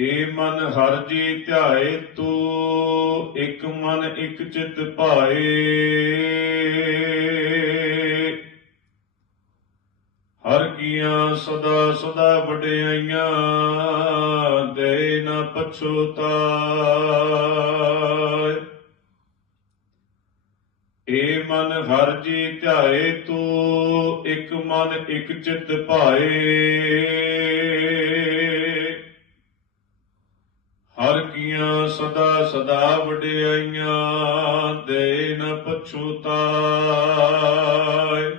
ਏ ਮਨ ਹਰ ਜੀ ਧਿਆਏ, ਤੋ ਇਕ ਮਨ ਇਕ ਚਿਤ ਭਾਏ। ਹਰ ਕੀਆਂ ਸਦਾ ਸਦਾ ਵਡਿਆਈਆਂ, ਦੇ ਨ ਪਛੋਤਾਏ ਏ ਮਨ ਹਰ ਜੀ ਧਿਆਏ, ਤੋ ਇਕ ਮਨ ਇਕ ਚਿਤ ਭਾਏ। ਸਦਾ ਵਡਿਆਈਆਂ ਦੇ ਨ ਪਛੂਤਾਏ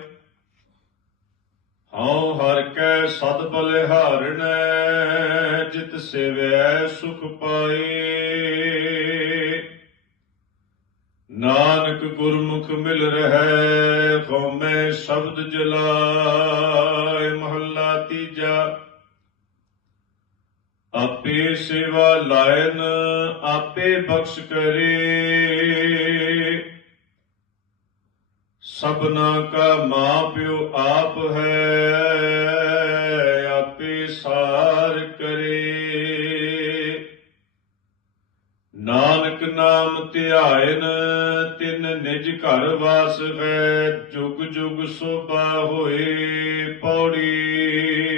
ਹਉ ਹਰ ਕੈ ਸਦ ਬਲਿਹਾਰਣੈ ਜਿਤ ਸੇਵੈ ਸੁਖ ਪਾਏ। ਨਾਨਕ ਗੁਰਮੁਖ ਮਿਲ ਰਹੈ ਹਉਮੈ ਸ਼ਬਦ ਜਲਾਏ। ਆਪੇ ਸੇਵਾ ਲਾਇਨ ਆਪੇ ਬਖਸ਼ ਕਰੇ। ਸਭਨਾ ਕਾ ਮਾਂ ਪਿਓ ਆਪ ਹੈ, ਆਪੇ ਸਾਰ ਕਰੇ। ਨਾਨਕ ਨਾਮ ਧਿਆਇਨ, ਤਿਨ ਨਿਜ ਘਰ ਵਾਸ ਹੈ, ਜੁਗ ਜੁਗ ਸੋਭਾ ਹੋਏ ਪੌੜੀ।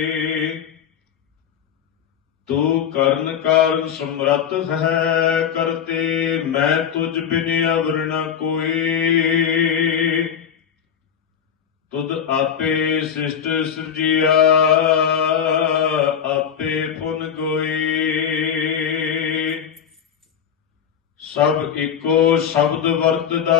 ਤੂੰ ਕਰਨ ਕਾਰਨ ਸਮਰੱਥ ਹੈ, ਕਰਤੇ ਮੈਂ ਤੁਝ ਬਿਨ ਅਵਰ ਕੋਈ। ਤੁਧ ਆਪੇ ਸਿਸ਼ਟ ਸਿਰਜਿਆ, ਆਪੇ ਪੁਨ ਗੋਈ। ਸਭ ਇੱਕੋ ਸ਼ਬਦ ਵਰਤਦਾ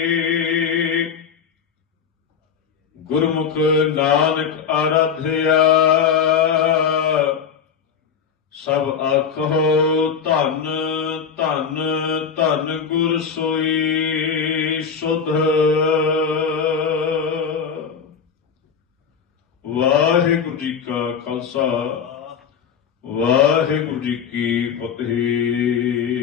ਗੁਰਮੁਖ ਨਾਨਕ ਆਰਾਧਿਆ। ਸਭ ਆਖੋ ਧੰਨ ਧੰਨ ਧੰਨ ਗੁਰ ਸੋਈ ਸੁਧ। ਵਾਹਿਗੁਰੂ ਜੀ ਕਾ ਖਾਲਸਾ, ਵਾਹਿਗੁਰੂ ਜੀ ਕੀ ਫਤਿਹ।